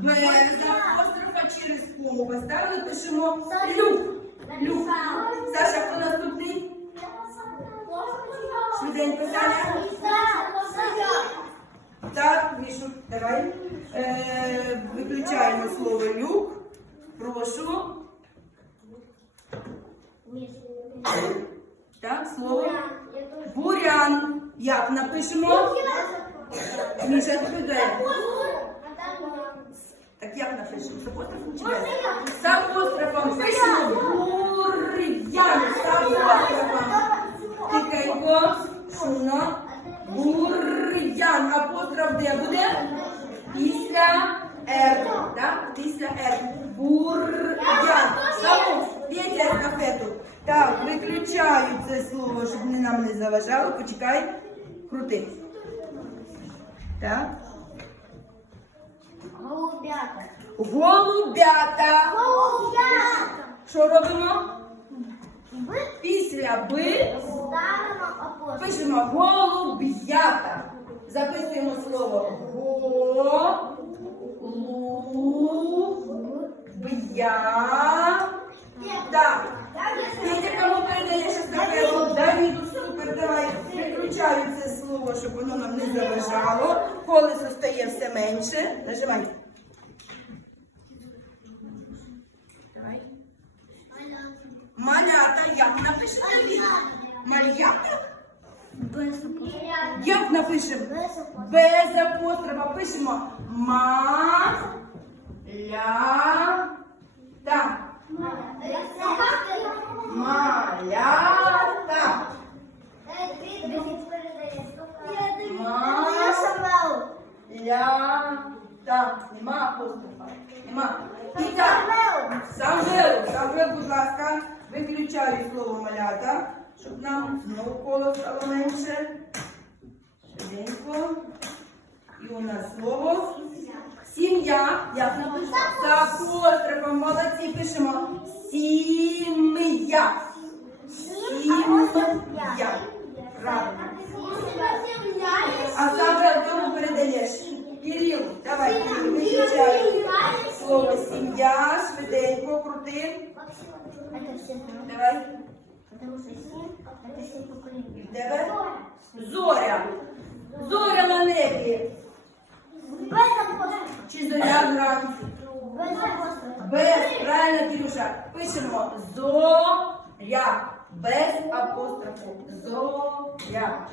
Без апострофа через кому поставили, пишемо люк. Люк. Саша, хто наступний? Швиденько, Саня. Так, Мішу, давай. Е, виключаємо слово люк. Прошу. Так, слово. Бурян. Як напишемо? Міша, відповідає. Напишемо? З апострофом чи без? З апострофом пишемо бур'ян. З апострофом. Тихенько, шумно. Бур'ян. Апостроф де буде? Після Р. Так? Після Р. Бур'ян. Саму, Петя естафету. Так, виключаю це слово, щоб не нам не заважало. Почекай. Крути. Так. Голубята. Голубята. Голубята. Що робимо? Після би ставимо пишемо голуб'ята. Записуємо слово го лу б'я. Так. Петя, кому передаєш естафету? Давіду, супер, давай. Виключаю це слово, щоб воно нам не заважало. Колесо стає все менше. Нажимай. Давай. Малята, напишете? ви? Малята? Без апостол. Як напишемо? Без апостол. Без апострофа пишемо ма ля та. Малята. Ля та. Нема апострофа. Нема. І так. Самвел, Самвел, будь ласка, виключаю слово малята, щоб нам знову коло стало менше. Швиденько. І у нас слово сім'я. Як напишемо? З апострофом. Молодці пишемо. Сім'я. Сім'я. Правильно. А Самвел, кому передаєш? Кирил, давай, Кирил, виключай. Слово сім'я, швиденько, крути. Давай. І в тебе зоря. Зоря на небі. Чи зоря вранці? Без, правильно, Кирюша. Пишемо зоря. Без апострофу. Зоря.